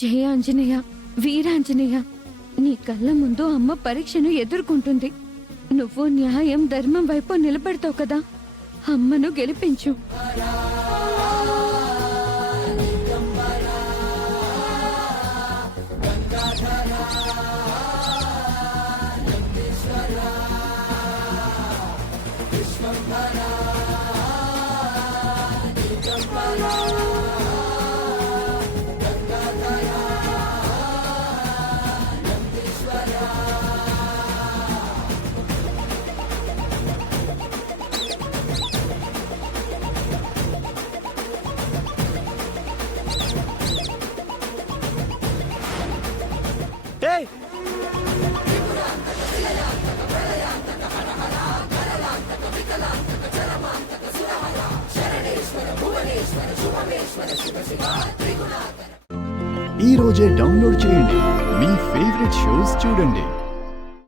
జయ ఆంజనేయ, వీరాంజనేయ, నీ కళ్ళ ముందు అమ్మ పరీక్షను ఎదుర్కొంటుంది. నువ్వు న్యాయం ధర్మం వైపు నిలబడతావు కదా, అమ్మను గెలిపించు. ఈ రోజే డౌన్లోడ్ చేయండి, మీ ఫేవరెట్ షోస్ చూడండి.